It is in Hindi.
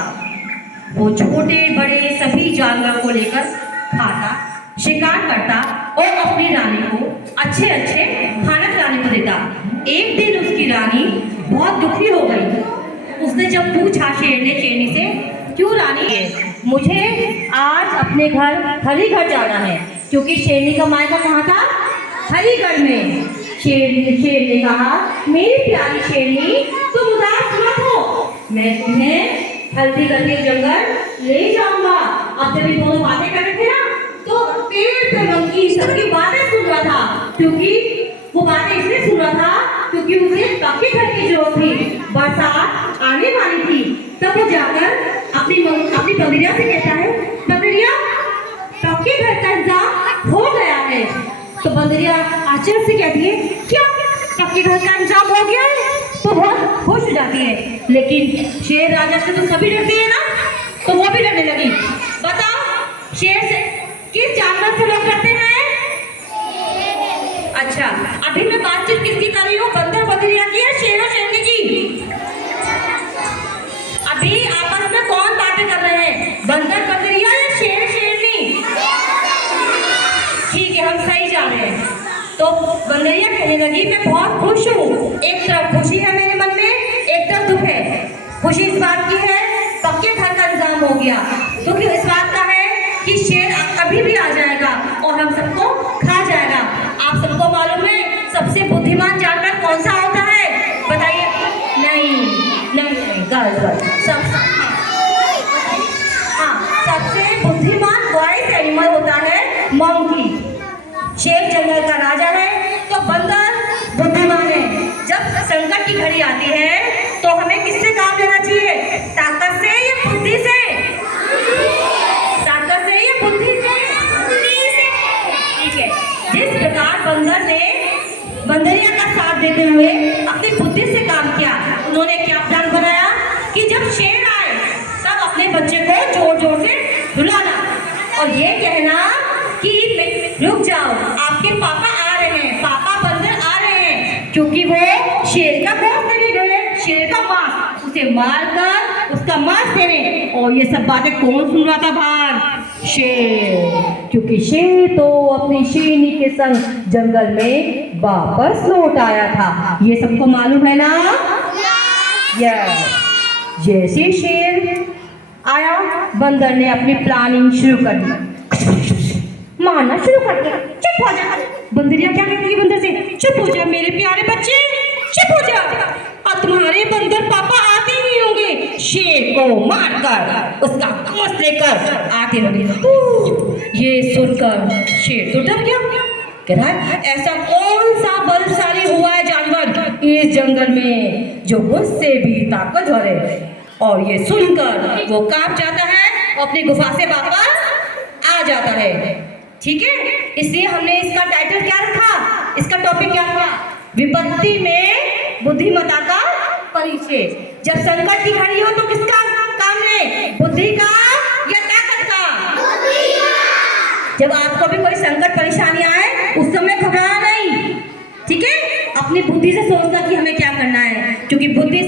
था। वो छोटे बड़े सभी जानवरों को लेकर खाता, शिकार करता और अपनी रानी को अच्छे अच्छे खाना खिलाने को देता। एक दिन उसकी रानी बहुत दुखी हो गई। उसने जब पूछा शेर ने शेरनी से, क्यों रानी, मुझे आज अपने घर हरिगढ़ जाना है, क्योंकि शेरनी का मायका कहाँ था? हरिगढ़ में। शेर ने कहा, मेरी प्यारी शेरनी, तुम उदास मत हो, मैं तुम्हें हल्दीगढ़ के जंगल ले जाऊंगा। अब जब ये दोनों बातें कर रहे थे ना, तो पेड़ पे मंकी सबकी बातें सुन रहा था, क्योंकि वो बातें इसलिए सुन रहा था क्योंकि उसे पक्के घर की जरूरत थी, बरसात आने वाली थी। तब वो जाकर अपनी बंदरिया से कहता है, बंदरिया, पक्के घर का इंतजाम हो गया है। तो बंदरिया आश्चर्य से कहती है, क्या पक्के घर का इंतजाम हो गया है? तो बहुत खुश हो जाती है। लेकिन शेर राजा से तो सभी डरते हैं ना, तो वो भी डरने लगी। बताओ, शेर से किस जानवर से लोग डरते हैं? अच्छा, अभी मैं बातचीत किसकी कर रही हूँ? बंदर बंदरिया की या शेर और शेरनी की? अभी आपस में कौन बातें कर रहे हैं? बंदर बंदरिया या शेर शेरनी? ठीक है, हम सही जा रहे हैं। तो बंदरिया कहने लगी, मैं बहुत खुश हूँ। एक तरफ खुशी है मेरे मन में, एक तरफ दुख है। खुशी इस बात की है, पक्के घर का इंतजाम हो गया। दुख इस बात का है कि शेर कभी भी आ जाएगा और हम सबको खा जाएगा। आप सबको मालूम है सबसे बुद्धिमान जानवर कौन सा होता है? बताइए। नहीं, गलत। सबसे बुद्धिमान वाइस एनिमल होता है मंकी। शेर जंगल का राजा है, तो बंदर बुद्धिमान है। जब संकट की घड़ी आती है तो हमें किससे काम लेना चाहिए? ताकत से या बुद्धि से? ताकत से या बुद्धि से? ठीक है। जिस प्रकार बंदर ने बंदरिया का साथ देते हुए अपनी बुद्धि से काम किया, उन्होंने क्या प्लान बनाया कि जब शेर आए तब अपने बच्चे को जोर जोर से रुलाना और ये कहना कि रुक जाओ, आपके पापा आ रहे हैं, पापा बंदर आ रहे हैं, क्योंकि वो शेर का गोश्त देने गए, शेर का मांस, उसे मारकर उसका मांस देने। और ये सब बातें कौन सुन रहा था बाहर? शेर, क्योंकि शेर तो अपनी शेरनी के संग जंगल में वापस लौट आया था। ये सबको मालूम है ना? यस। जैसे शेर आया, बंदर ने अपनी प्लानिंग शुरू कर दी, मारना शुरू कर दिया। चुप हो जा। बंदरिया क्या कहती है बंदर से? चुप हो जा मेरे प्यारे बच्चे, चुप हो जा। और तुम्हारे बंदर पापा आते ही होंगे शेर को मारकर, उसका गोश्त लेकर आते होंगे। ये सुनकर शेर तो डर गया। कह रहा है, ऐसा कौन सा बलशाली हुआ है जानवर इस जंगल में जो मुझसे भी ताकतवर है? और ये सुनकर वो कांप जाता है और अपनी गुफा से वापस आ जाता है। ठीक है, इसलिए हमने इसका टाइटल क्या रखा? इसका टॉपिक क्या रखा? विपत्ति में बुद्धिमत्ता का परिचय। जब संकट की घड़ी हो तो किसका काम ले? बुद्धि का या ताकत का? जब आपको भी कोई संकट परेशानी आए उस समय घबराना नहीं, ठीक है? अपनी बुद्धि से सोचना कि हमें क्या करना है, क्योंकि बुद्धि